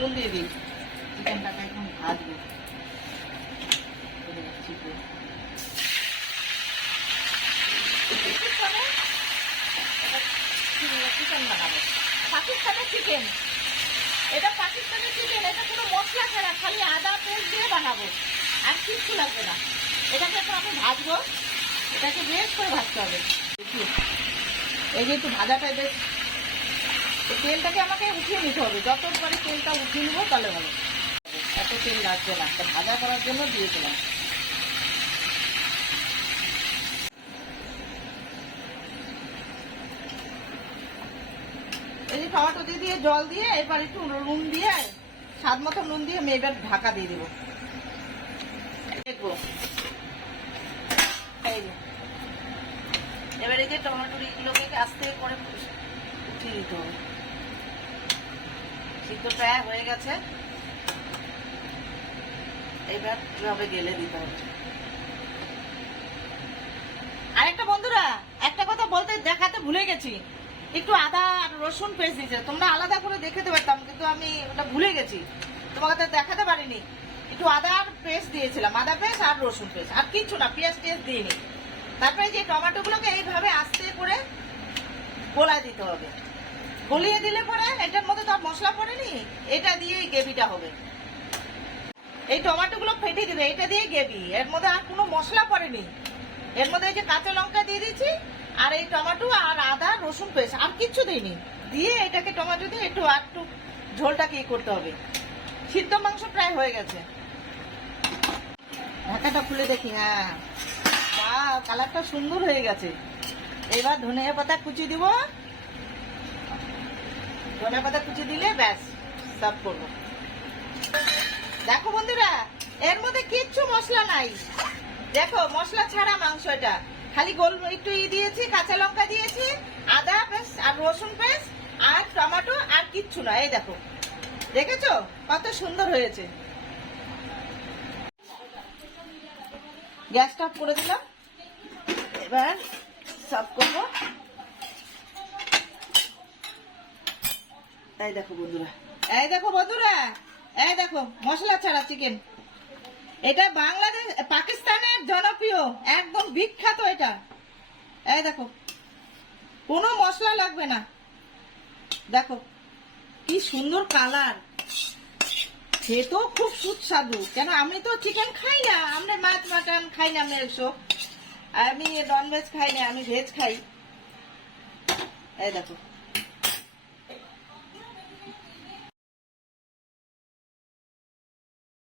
নুন দিয়ে দিই। চিকেনটাকে এখন ভাজবো। চিকেন বানাবো, পাকিস্তানের চিকেন। এটা পাকিস্তানের চিকেন, এটা কোনো মশলা ছাড়া, খালি আদা পেস্ট দিয়ে বানাবো, আর কিচ্ছু লাগবে না। এটাকে এখন আমি ভাজবো, এটাকে বেশ করে ভাজতে হবে। এই যে একটু ভাজাটা বেশ, তেলটাকে আমাকে উঠিয়ে নিতে হবে, যত পারি তেলটা উঠিয়ে নিবো তাহলে ভালো। এত তেল লাগবে না, ভাজা করার জন্য দিয়েছিলাম। এই যে টমেটো দিয়ে জল দিয়ে এবার একটু নুন দিয়ে, স্বাদ মতো নুন দিয়ে আমি এবার ঢাকা দিয়ে দেবো। দেখবো এবার এই যে টমেটোর এইগুলোকে আস্তে করে উঠিয়ে দিতে হবে। সিদ্ধ প্রায় হয়ে গেছে, এবার কিভাবে গেলে দিতে হবে। আরেকটা বন্ধুরা, একটা কথা বলতে দেখাতে ভুলে গেছি, একটু আদা আর রসুন পেস্ট দিয়েছে। তোমরা আলাদা করে দেখতে পারতাম, কিন্তু আমি ওটা ভুলে গেছি, তোমাকে দেখাতে পারিনি। একটু আদার পেস্ট দিয়েছিলাম, আদা পেস্ট আর রসুন পেস্ট, আর কিচ্ছু না, পেঁয়াজ টেস্ট দিইনি। তারপরে যে টমেটো গুলোকে এইভাবে আস্তে করে গোলায় দিতে হবে। গলিয়ে দিলে পরে এটার মধ্যে তো আর মশলা পড়েনি, এটা দিয়েই গ্রেভিটা হবে। এই টমেটো গুলো ফেটে দিবে, এটা দিয়ে গ্রেভি, এর মধ্যে আর কোনো মশলা পড়েনি। এর মধ্যে এই যে কাঁচা লঙ্কা দিয়ে দিচ্ছি, আর এই টমেটো আর আদা রসুন পেস্ট, আর কিচ্ছু দিইনি। দিয়ে এটাকে টমেটো দিয়ে একটু ঝোলটাকে করতে হবে। সিদ্ধ মাংস প্রায় হয়ে গেছে। ঢাকাটা খুলে দেখি, হ্যাঁ কালারটা সুন্দর হয়ে গেছে। এবার ধনিয়া পাতা কুচি দিব, ধনিয়া পাতা কুচি দিলে ব্যাস সার্ভ করবো। দেখো বন্ধুরা, এর মধ্যে কিচ্ছু মশলা নাই, দেখো মশলা ছাড়া মাংস। এটা খালি গোল একটু দিয়েছি, কাঁচা লঙ্কা দিয়েছি, আদা পেস্ট আর রসুন পেস্ট আর টমেটো, আর কিচ্ছু না। এই দেখো, দেখেছো কত সুন্দর হয়েছে। গ্যাসটা অফ করে দিলাম, এবার সার্ভ করবো। এই দেখো বন্ধুরা, এই দেখো বন্ধুরা, এই দেখো মশলা ছাড়া চিকেন। এটা বাংলাদেশ পাকিস্তানের জনপ্রিয়, একদম বিখ্যাত এটা। এই দেখো, কোনো মশলা লাগবে না। দেখো কি সুন্দর কালার, খেতেও খুব সুস্বাদু। কেন আমি তো চিকেন খাই না, আমরা মাছ মাটন খাই না, আমি এসব, আমি নন ভেজ খাই না, আমি ভেজ খাই। এই দেখো।